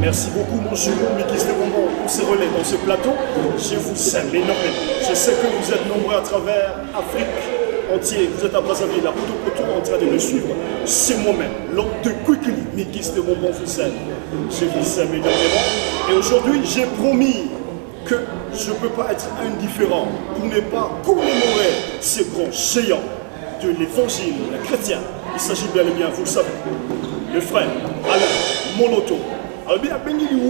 Merci beaucoup, mon jumeau, Mikis de Bonbon, pour ces relais dans ce plateau. Je vous aime énormément. Je sais que vous êtes nombreux à travers Afrique entière. Vous êtes à Brazzaville, à Poto en train de me suivre. C'est moi-même, l'homme de Quickly, Mikis de Bonbon vous aime. Je vous aime énormément. Et aujourd'hui, j'ai promis que je ne peux pas être indifférent pour ne pas commémorer ces grands géants de l'évangile chrétien. Il s'agit bien et bien, vous le savez, le frère Alain Moloto. Alors bien,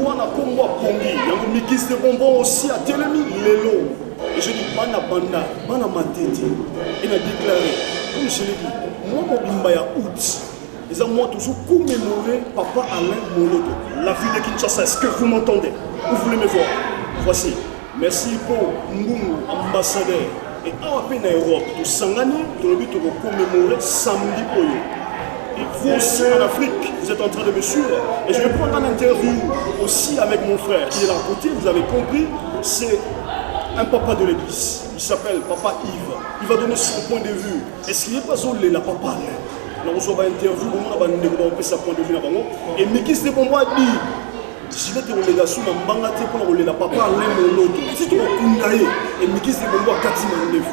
Wana Kombo Pongi, Yango Mikis de Bonbon aussi à Telemi, Lelo. Et je dis, Mana Banda, Mana Matete. Il a déclaré, comme je l'ai dit, moi, mon Bimbaya août, ils ont moi toujours commémoré Papa Alain Moloto. La ville de Kinshasa, est-ce que vous m'entendez? Vous voulez me voir? Voici. Merci pour Mbungu, ambassadeur. Et à peine en Europe, tout Sangani, tout le but de commémorer samedi Oyo. Et vous aussi en Afrique, vous êtes en train de me suivre. Et je vais prendre une interview aussi avec mon frère qui est là à côté, vous avez compris. C'est un papa de l'église. Il s'appelle Papa Yves. Il va donner son point de vue. Est-ce qu'il n'est pas olé la papa? Nous avons une interview, on va donner sa point de vue. Et Mikis de Bonbon a dit, si vous êtes en relation, vous avez pour la papa Alain Moloto. Si vous avez et Mikis de Bonbon a 4 ans,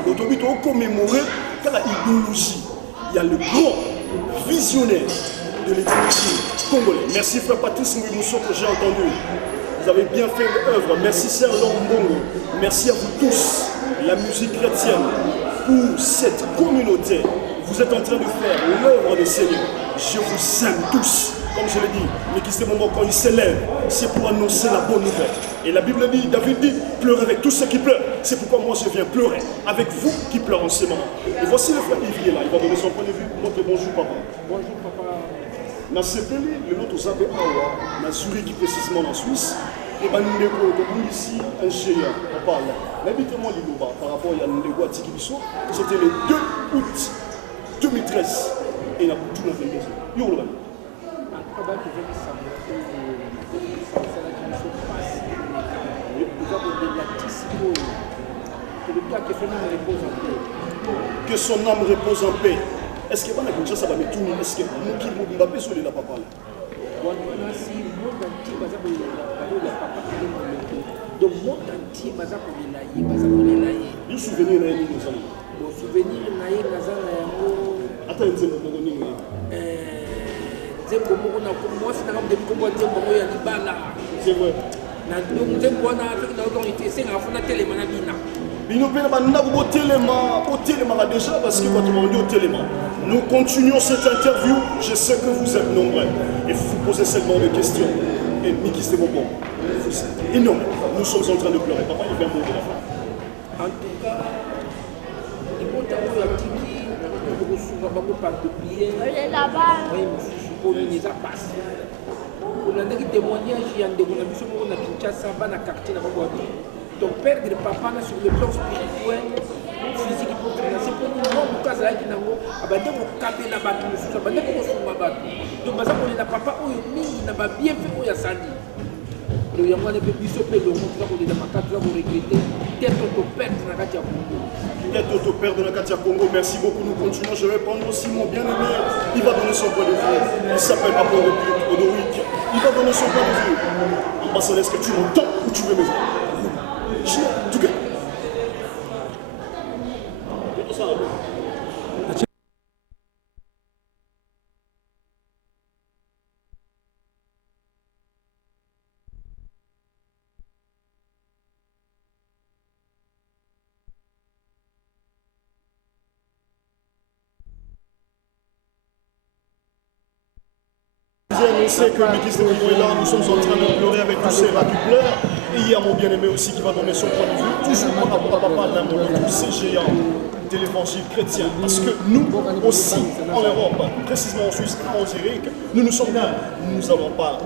vous avez commémoré la idéologie. Il y a le grand visionnaire de l'église congolais. Merci frère Patrice Mouimousso que j'ai entendu. Vous avez bien fait l'œuvre. Merci Serge Mbongo. Merci à vous tous, la musique chrétienne, pour cette communauté. Vous êtes en train de faire l'œuvre du Seigneur. Je vous aime tous. Comme je l'ai dit, mais qui c'est moment quand il s'élève, c'est pour annoncer la bonne nouvelle. Et la Bible dit, David dit, pleurez avec tous ceux qui pleurent. C'est pourquoi moi je viens pleurer avec vous qui pleurez en ce moment. Et voici le frère Yves qui est là, il va donner son point de vue. Montre bonjour papa. Bonjour papa. Dans ce pays, le nôtre aux Abbé Awa, dans Zurich précisément en Suisse, et bien nous ici un géant, on parle. L'habitement d'Iloba par rapport à Ndego Atikibiso, c'était le 2 août 2013. Et il a tout la maison. Yorba. Que son âme repose en paix. Est-ce que ça va me tourner? Est-ce que nous qui nous Mbappé sur les papa? Donc, monde entier, il souvenir de nous allons. Bon souvenir, attends, c'est vrai. Déjà parce que nous continuons cette interview. Je sais que vous êtes nombreux et vous vous posez seulement des questions. Et Mikis de Bonbon, énorme. Nous sommes en train de pleurer. Papa, il vient mourir de la fin. En tout cas, il là-bas. Donc perdre papa sur le plan spirituel, physique, c'est pour nous, nous cas là qui n'avons abandonné au cabé la batte, nous abandonné au fond ma batte. Donc parce qu'on n'a pas il n'a pas bien fait pour y assander. Donc il y a moins de bisous et le monde là qu'on est dans ma carte là pour regretter tête auto perdre dans la Katia Congo. Tête auto perdre dans la Katia Congo. Merci beaucoup. Nous continuons. Je vais prendre aussi mon bien-aimé. Il va donner son point de vue. Il s'appelle Papa Odoric. Il va donner son point de vue. Ambassadeur, est-ce que tu m'entends ou tu veux me voir? En tout cas. On sait que Mikis de Bonbon est là, nous sommes en train de pleurer avec tous ces là qui pleurent. Et il y a mon bien-aimé aussi qui va donner son point de vue, toujours par rapport à Papa Alain Moloto, tous ces géants de l'évangile chrétien. Parce que nous aussi, en Europe, précisément en Suisse, en Zurich, nous nous sommes là. Nous n'allons pas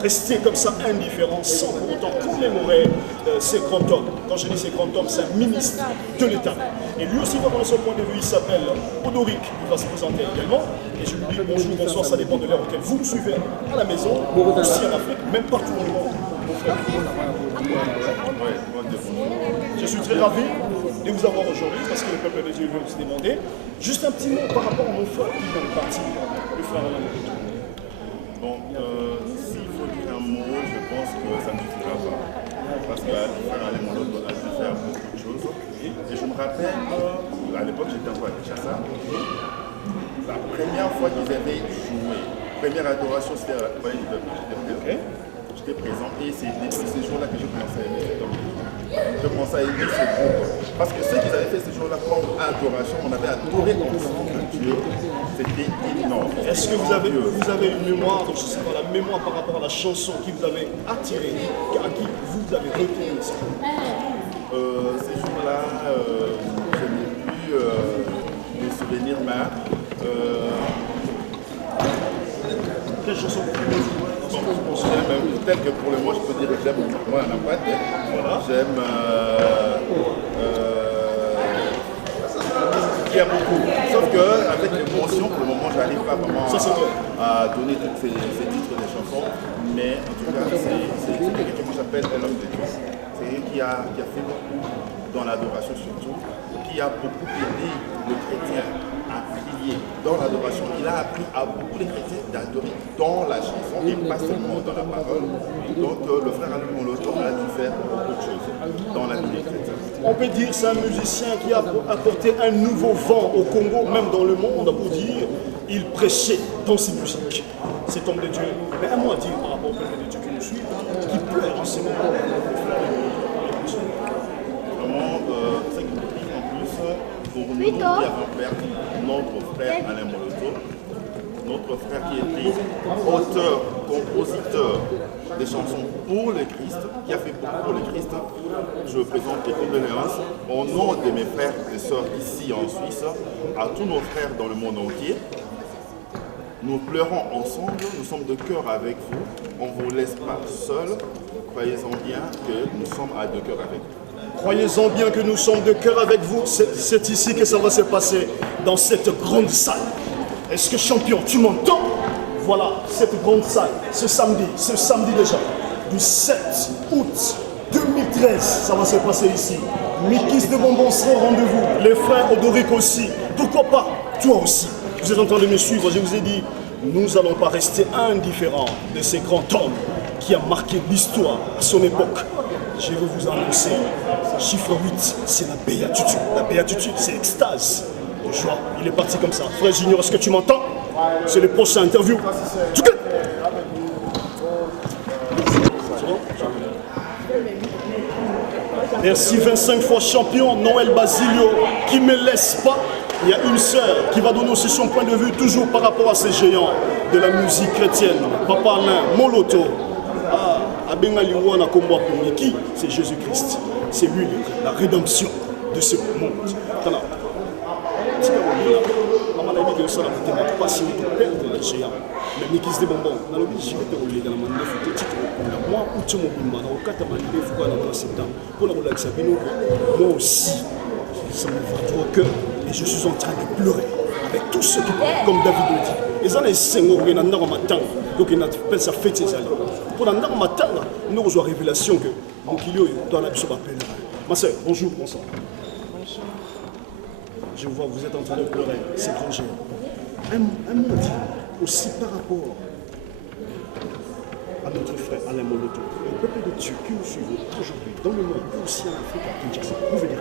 rester comme ça indifférents sans pour autant commémorer ces grands hommes. Quand je dis ces grands hommes, c'est un ministre de l'État. Et lui aussi va donner son point de vue, il s'appelle Odoric, il va se présenter également. Et je lui dis bonjour, bonsoir, ça dépend de l'heure auquel vous nous suivez à la maison, aussi en Afrique, même partout au monde. Je suis très ravi de vous avoir aujourd'hui parce que le peuple de Dieu veut se demander. Juste un petit mot par rapport à mon frère qui vient de partir, le frère Alain Moloto. Bon, s'il faut dire un mot, je pense que ça ne suffira pas. Parce qu'à Alain Moloto a dû faire beaucoup de choses. Et je me rappelle, à l'époque, j'étais encore à Kinshasa. La première fois qu'ils avaient joué, première adoration, c'était à la Palais du Peuple. J'étais présent et c'est depuis ces jours-là que j'ai commencé à aimer cet homme. Je commençais à aimer ce groupe. Parce que ce qu'ils avaient fait ces jours-là comme adoration, on avait adoré ensemble Dieu. C'était énorme. Est-ce que vous avez une mémoire, donc je sais pas, la mémoire par rapport à la chanson qui vous avait attiré, à qui vous avez retenu ça? Ces jours-là, je n'ai plus de souvenirs, mais quelle chanson j'aime, tel que pour le moment, je peux dire que j'aime moi la boîte. Voilà. J'aime il y a beaucoup. Sauf qu'avec l'émotion, pour le moment, je n'arrive pas vraiment à donner tous ces titres des chansons. Mais en tout cas, c'est quelqu'un que j'appelle un homme de Dieu. C'est quelqu'un qui a fait beaucoup dans l'adoration surtout, qui a beaucoup aidé le chrétien à prier dans l'adoration. Il a appris à beaucoup de chrétiens d'adorer dans la chanson et pas seulement dans la parole. Donc le frère Alain Moloto a dû faire beaucoup de choses dans la vie des chrétiens. On peut dire que c'est un musicien qui a apporté un nouveau vent au Congo, même dans le monde, pour dire il prêchait dans ses musiques. Cet homme de Dieu. Mais un mot à dire par rapport au peuple de Dieu qui nous suit, qui pleure en ce moment. Vraiment, ce qui nous dit en plus, pour nous qui avons perdu notre frère Alain Moloto, notre frère qui était auteur, compositeur des chansons pour le Christ, qui a fait beaucoup pour le Christ. Je présente les condoléances au nom de mes frères et sœurs ici en Suisse, à tous nos frères dans le monde entier. Nous pleurons ensemble, nous sommes de cœur avec vous, on ne vous laisse pas seul. Croyez-en bien que nous sommes à deux cœurs avec vous. Croyez-en bien que nous sommes de cœur avec vous. C'est ici que ça va se passer, dans cette grande salle. Est-ce que champion, tu m'entends? Voilà, cette grande salle, ce samedi déjà, du 7 août 2013, ça va se passer ici. Mikis de Bonbon sera au rendez-vous, les frères Odoric aussi, pourquoi pas, toi aussi. Vous êtes en train de me suivre, je vous ai dit, nous n'allons pas rester indifférents de ce grand homme qui a marqué l'histoire à son époque. Je vais vous annoncer, chiffre 8, c'est la béatitude. La béatitude, c'est extase. Joie. Il est parti comme ça. Frère Junior, est-ce que tu m'entends? C'est le prochain interview. Merci 25 fois champion, Noël Basilio, qui ne me laisse pas. Il y a une sœur qui va donner aussi son point de vue, toujours par rapport à ces géants de la musique chrétienne. Papa Alain Moloto. Qui? C'est Jésus-Christ. C'est lui, la rédemption de ce monde. Voilà. Pas si on peut perdre le géant. Mais Mikis de Bonbon, dans le je vais te rouler dans la manif de titre. Moi, où tu m'as dit, au 4 manif, il faut aller en septembre. Pour la relaxer, moi aussi, ça me va trop au cœur. Et je suis en train de pleurer avec tous ceux qui pleurent, comme David le dit. Les années 5 ans, il y a un matin, donc il appelle ça fête ses années. Pour un matin, nous avons une révélation que mon kilo dans la bishop appelle. Ma soeur, bonjour, bonsoir. Je vois, vous êtes en train de pleurer, c'est grand géant. Un mot aussi par rapport à notre frère Alain Moloto, le peuple de Dieu qui nous suit aujourd'hui, dans le monde, et aussi en Afrique, à Kinshasa. Vous venez.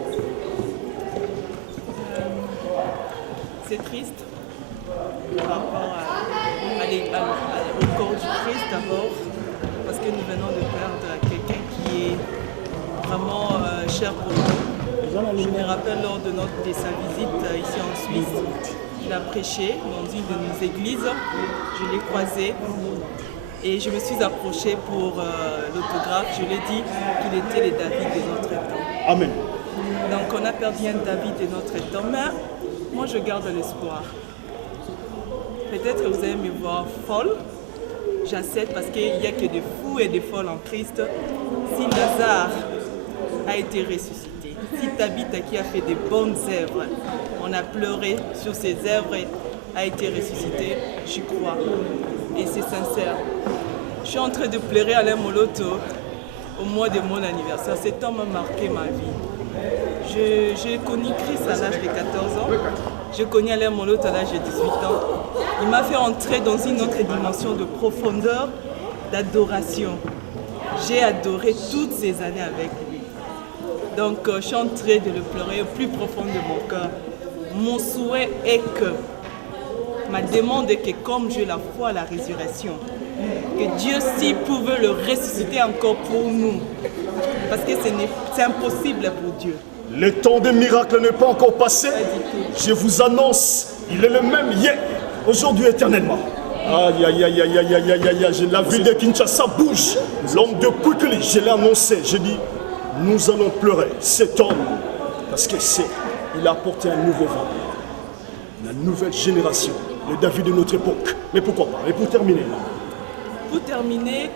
C'est triste par rapport au corps du Christ d'abord, parce que nous venons de perdre quelqu'un qui est vraiment cher pour nous. Je me rappelle lors de sa visite ici en Suisse, il a prêché dans une de nos églises, je l'ai croisé et je me suis approchée pour l'autographe, je lui ai dit qu'il était le David de notre temps. Amen. Donc on a perdu un David de notre temps, mais moi je garde l'espoir. Peut-être que vous allez me voir folle, j'accepte parce qu'il n'y a que des fous et des folles en Christ. Si Lazare a été ressuscité, si Tabitha qui a fait des bonnes œuvres, on a pleuré sur ses œuvres, a été ressuscité, j'y crois. Et c'est sincère. Je suis en train de pleurer Alain Moloto au mois de mon anniversaire. Cet homme a marqué ma vie. J'ai connu Christ à l'âge de 14 ans. Je connais Alain Moloto à l'âge de 18 ans. Il m'a fait entrer dans une autre dimension de profondeur, d'adoration. J'ai adoré toutes ces années avec lui. Donc, je suis en train de le pleurer au plus profond de mon cœur. Mon souhait est que, ma demande est que comme j'ai la foi à la résurrection, que Dieu, s'il pouvait le ressusciter encore pour nous, parce que c'est impossible pour Dieu. Le temps des miracles n'est pas encore passé. Je vous annonce, il est le même hier, aujourd'hui, éternellement. Aïe, aïe, aïe, aïe, aïe, aïe, aïe, aïe, la ville de Kinshasa bouge. L'homme de Kwikili, je l'ai annoncé, j'ai dit, nous allons pleurer cet homme, parce que il a apporté un nouveau vent, la nouvelle génération, le David de notre époque. Mais pourquoi pas? Et pour terminer,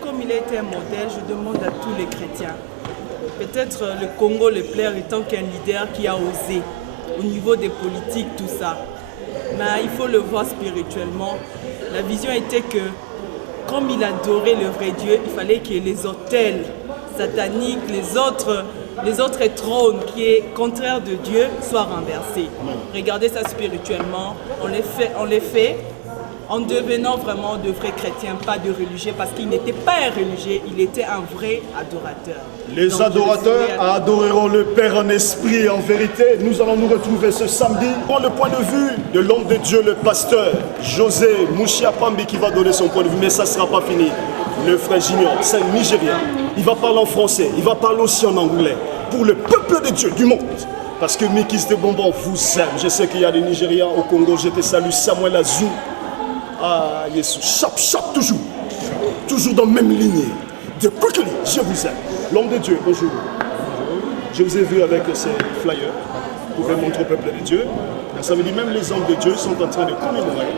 comme il a été un modèle, je demande à tous les chrétiens, peut-être le Congo le plaire étant qu'un leader qui a osé, au niveau des politiques, tout ça. Mais il faut le voir spirituellement. La vision était que, comme il adorait le vrai Dieu, il fallait que les autels sataniques, les autres trônes qui est contraire de Dieu soient renversés. Regardez ça spirituellement, on les fait en devenant vraiment de vrais chrétiens, pas de religieux, parce qu'il n'était pas un religieux, il était un vrai adorateur. Les Donc, adorateurs adoreront le Père en esprit et en vérité. Nous allons nous retrouver ce samedi. Prends le point de vue de l'homme de Dieu, le pasteur José Mouchiapambi qui va donner son point de vue, mais ça ne sera pas fini. Le frère Junior, c'est un Nigérien. Il va parler en français, il va parler aussi en anglais. Pour le peuple de Dieu, du monde. Parce que Mikis de Bonbon vous aime. Je sais qu'il y a des Nigériens au Congo. Je te salue, Samuel Azou. Ah, Yesu, chap, toujours. Toujours dans la même lignée. De Kwikili, je vous aime. L'homme de Dieu, bonjour. Je vous ai vu avec ces flyers. Vous pouvez montrer au peuple de Dieu. Ça veut dire même les hommes de Dieu sont en train de commémorer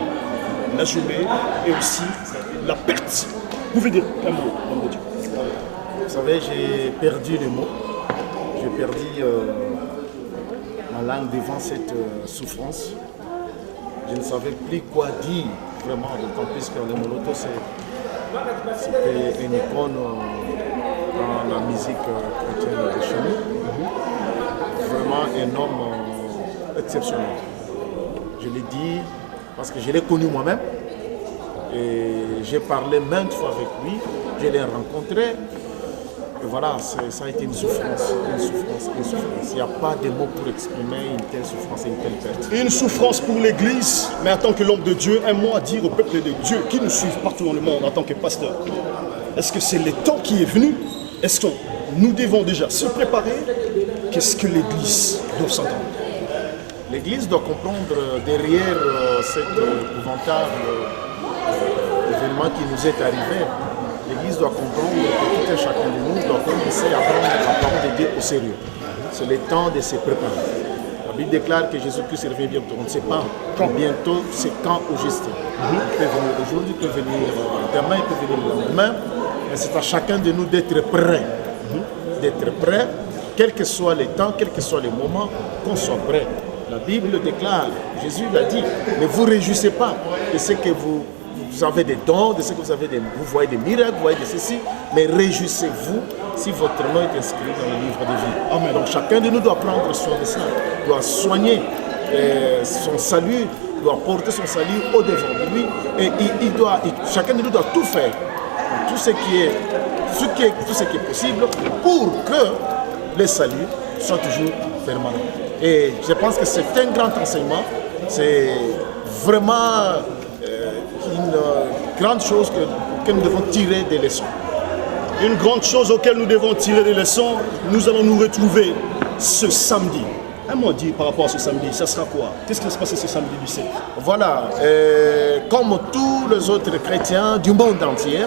la journée et aussi la perte. Vous pouvez dire un mot, l'homme de Dieu. Vous savez, j'ai perdu les mots. J'ai perdu ma langue devant cette souffrance. Je ne savais plus quoi dire vraiment, d'autant plus que le Moloto c'était une icône dans la musique chrétienne de chez nous. Vraiment un homme exceptionnel. Je l'ai dit parce que je l'ai connu moi-même et j'ai parlé maintes fois avec lui, je l'ai rencontré. Et voilà, ça a été une souffrance. Il n'y a pas de mots pour exprimer une telle souffrance et une telle perte. Une souffrance pour l'Église, mais en tant que l'homme de Dieu, un mot à dire au peuple de Dieu qui nous suivent partout dans le monde en tant que pasteur. Est-ce que c'est le temps qui est venu? Est-ce que nous devons déjà se préparer? Qu'est-ce que l'Église doit s'entendre? L'Église doit comprendre derrière cet épouvantable événement qui nous est arrivé. L'Église doit comprendre que tout un chacun de nous doit commencer à prendre la parole de Dieu au sérieux. C'est le temps de se préparer. La Bible déclare que Jésus-Christ revient bientôt. On ne sait pas quand. Bientôt, c'est quand au juste. Il peut venir aujourd'hui, il peut venir demain, il peut venir le lendemain. Mais c'est à chacun de nous d'être prêt. D'être prêt, quel que soit le temps, quel que soit le moment, qu'on soit prêt. La Bible déclare, Jésus l'a dit, ne vous réjouissez pas de ce que vous avez des dons, de ce que vous voyez des miracles, vous voyez de ceci, mais réjouissez-vous si votre nom est inscrit dans le livre de vie. Amen. Donc chacun de nous doit prendre soin de ça, doit soigner son salut, doit porter son salut au-devant de lui, et chacun de nous doit tout faire, tout ce qui est possible pour que le salut soit toujours permanent. Et je pense que c'est un grand enseignement, c'est vraiment une grande chose que nous devons tirer des leçons. Une grande chose auquel nous devons tirer des leçons, nous allons nous retrouver ce samedi. Un mot dit par rapport à ce samedi, ça sera quoi? Qu'est-ce qui va se passer ce samedi du 7? Voilà, comme tous les autres chrétiens du monde entier,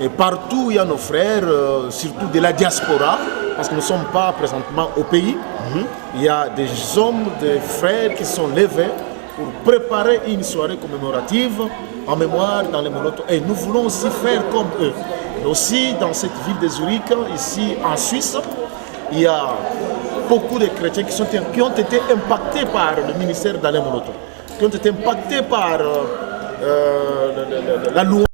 et partout il y a nos frères, surtout de la diaspora, parce que nous ne sommes pas présentement au pays, il y a des hommes, des frères qui sont levés pour préparer une soirée commémorative en mémoire dans les Moloto. Et nous voulons aussi faire comme eux. Mais aussi dans cette ville de Zurich, ici en Suisse, il y a beaucoup de chrétiens qui ont été impactés par le ministère d'Alain Moloto, qui ont été impactés par la loi.